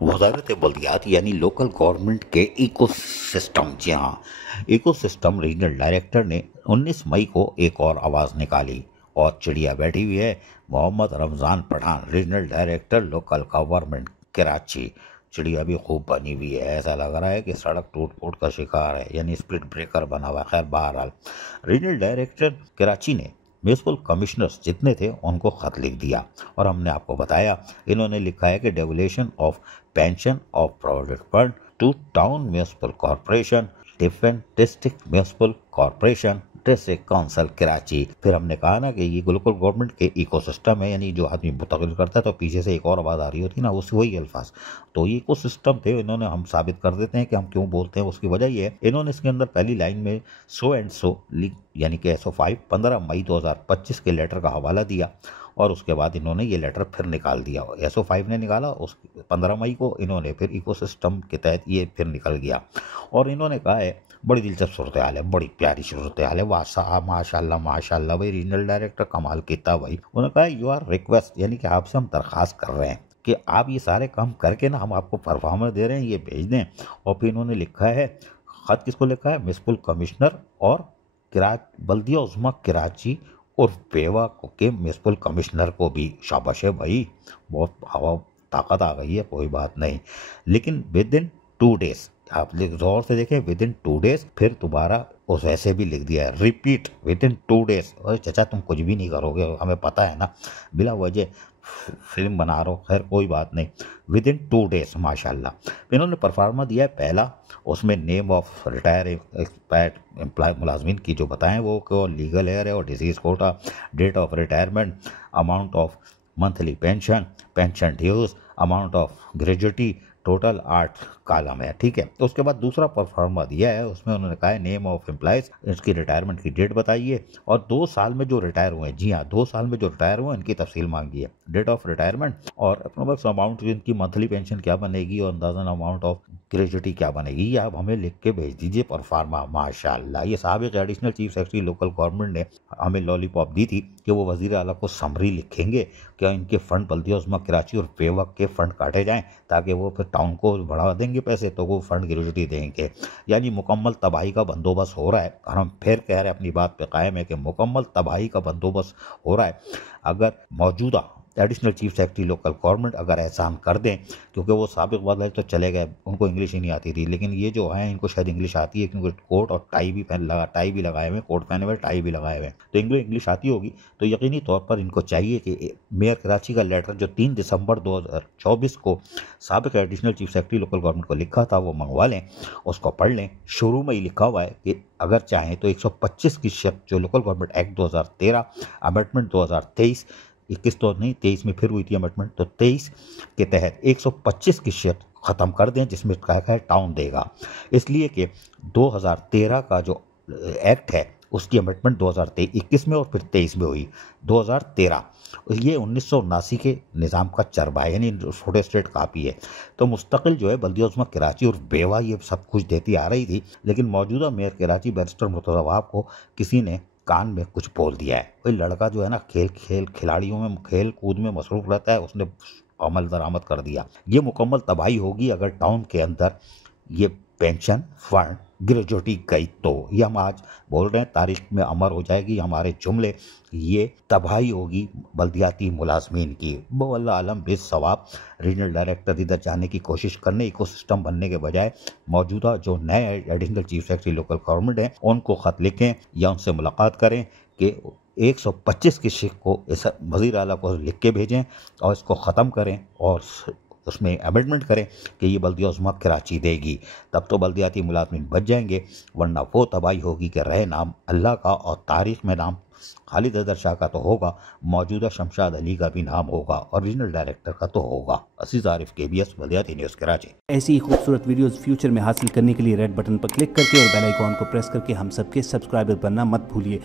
वज़ारत बल्दियात यानी local government के ecosystem, जी हाँ, इकोसिस्टम रीजनल डायरेक्टर ने 19 मई को एक और आवाज़ निकाली और चिड़िया बैठी हुई है। Mohammad Ramzan Pathan, regional director local government Karachi. चिड़िया भी खूब बनी हुई है, ऐसा लग रहा है कि सड़क टूट फूट का शिकार है, यानी स्प्लिट ब्रेकर बना हुआ है। खैर बहरहाल रीजनल डायरेक्टर कराची ने म्यूनसिपल कमिश्नर्स जितने थे उनको खत लिख दिया और हमने आपको बताया इन्होंने लिखा है कि devolution of pension of provident fund to town municipal corporation, different district municipal corporation, district council Karachi. फिर हमने कहा ना कि ये लोकल गवर्नमेंट के इकोसिस्टम है, यानी जो आदमी मुंतकिल करता है तो पीछे से एक और आवाज़ आ रही होती है ना, उस वही अल्फाज। तो ये इकोसिस्टम थे, इन्होंने हम साबित कर देते हैं कि हम क्यों बोलते हैं। उसकी वजह ये है, इन्होंने इसके अंदर पहली लाइन में सो एंड सो यानी कि SO5 15 मई 2025 के लेटर का हवाला दिया और उसके बाद इन्होंने ये लेटर फिर निकाल दिया। SO5 ने निकाला, उस 15 मई को इन्होंने फिर इकोसिस्टम के तहत ये फिर निकल गया और इन्होंने कहा है बड़ी दिलचस्प सूरत हाल है, बड़ी प्यारी सूरत हाल है। वाह माशाल्लाह माशाल्लाह भाई, रीजनल डायरेक्टर कमाल किया भाई। उन्होंने कहा यू आर रिक्वेस्ट, यानी कि आपसे हम दरख्वास्त कर रहे हैं कि आप ये सारे काम करके ना हम आपको परफॉर्मेंस दे रहे हैं, ये भेज दें। और फिर इन्होंने लिखा है, खत किसको लिखा है, म्यूनसिपल कमिश्नर और बल्दिया उज़्मा कराची और पेवा के म्यूनसिपल कमिश्नर को भी शाबाश है भाई, बहुत हवा ताकत आ गई है, कोई बात नहीं। लेकिन विद इन 2 डेज, आप गौर से देखें, विद इन 2 डेज फिर दोबारा उस ऐसे भी लिख दिया है, रिपीट विद इन 2 डेज। अरे चाचा तुम कुछ भी नहीं करोगे, हमें पता है ना, बिला वजह फिल्म बना रहे हो। खैर कोई बात नहीं, विद इन 2 डेज माशाल्लाह। इन्होंने परफार्मा दिया है पहला, उसमें name of retire expired employ मुलाजमीन की जो बताएं वो को लीगल एयर है और disease Kota, date of retirement, amount of monthly pension, pension dues, amount of gratuity, total 8 column है, ठीक है। तो उसके बाद दूसरा परफॉर्मा दिया है, उसमें उन्होंने कहा है नेम ऑफ एम्प्लॉयज, इसकी रिटायरमेंट की डेट बताइए और 2 साल में जो रिटायर हुए हैं, जी हाँ 2 साल में जो रिटायर हुए इनकी तफसील मांगी है, डेट ऑफ रिटायरमेंट और अप्रोक्स अमाउंट, इनकी मंथली पेंशन क्या बनेगी और अंदाजन अमाउंट ऑफ ग्रेजुटी क्या बनेगी, ये आप हमें लिख के भेज दीजिए परफॉर्मा। माशाल्लाह, ये साबिक additional chief secretary local government ने हमें लॉलीपॉप दी थी कि वो वजीर आला को समरी लिखेंगे क्या इनके फंड बल्दिया उज़्मा कराची और पेवक के फंड काटे जाएं ताकि वो फिर टाउन को बढ़ा देंगे पैसे तो वो फंड ग्रेजुटी देंगे। यानी मुकम्मल तबाही का बंदोबस्त हो रहा है और हम फिर कह रहे हैं, अपनी बात पे कायम है कि मुकम्मल तबाही का बंदोबस्त हो रहा है। अगर मौजूदा additional chief secretary local government अगर एहसान कर दें, क्योंकि वो साबिक वाले तो चले गए, उनको इंग्लिश ही नहीं आती थी, लेकिन ये जो हैं इनको शायद इंग्लिश आती है क्योंकि कोट और टाई भी लगाए हुए, कोट पहने हुए, टाई भी लगाए हुए, तो इंग्लिश आती होगी। तो यकीनी तौर पर इनको चाहिए कि मेयर कराची का लेटर जो 3 दिसंबर 2024 को साबिक additional chief secretary local government को लिखा था वो मंगवा लें, उसको पढ़ लें। शुरू में ही लिखा हुआ है कि अगर चाहें तो 125 की शर्त जो लोकल गवर्नमेंट एक्ट 2013 अमेंडमेंट 2023 21 तो नहीं 23 में फिर हुई थी अमेंडमेंट, तो 23 के तहत 125 की शर्त ख़त्म कर दें जिसमें कहा है टाउन देगा। इसलिए कि 2013 का जो एक्ट है उसकी अमेंडमेंट 2021 में और फिर 23 में हुई 2013, ये 1979 के निज़ाम का चरबा है, यानी छोटे स्टेट कापी है। तो मुस्तकिल जो है बल्दिया उज़्मा कराची और बेवा ये सब कुछ देती आ रही थी, लेकिन मौजूदा मेयर कराची बैरिस्टर मुर्तज़ा वहाब को किसी ने कान में कुछ बोल दिया है। वही लड़का जो है ना खिलाड़ियों में खेल कूद में मसरूफ रहता है, उसने अमल दरामद कर दिया। ये मुकम्मल तबाही होगी अगर टाउन के अंदर ये पेंशन फंड ग्रेजुटी गई तो। ये हम आज बोल रहे हैं, तारीख में अमर हो जाएगी हमारे जुमले, ये तबाही होगी बल्दियाती मुलाजमीन की। वल्लाह आलम बिस सवाब। रीजनल डायरेक्टर इधर जाने की कोशिश करने, इकोसिस्टम बनने के बजाय मौजूदा जो नए additional chief secretary local government हैं उनको ख़त लिखें या उनसे मुलाकात करें कि 125 की शिक को इस वज़ीर आला को लिख के भेजें और इसको ख़त्म करें और उसमें अमेंडमेंट करें कि ये बल्दिया उज़्मा कराची देगी। तब तो बल्दियाती मुलाजमीन बच जाएंगे, वरना वो तबाही होगी कि रहे नाम अल्लाह का और तारीख़ में नाम खालिद हैदर शाह का तो होगा, मौजूदा शमशाद अली का भी नाम होगा और रीजनल डायरेक्टर का तो होगा। असीज़ आरिफ, KBS बल्दियाती न्यूज़ कराची। ऐसी ही खूबसूरत वीडियोस फ्यूचर में हासिल करने के लिए रेड बटन पर क्लिक करके और बेल आइकॉन को प्रेस करके हम सबके सब्सक्राइबर बनना मत भूलिए।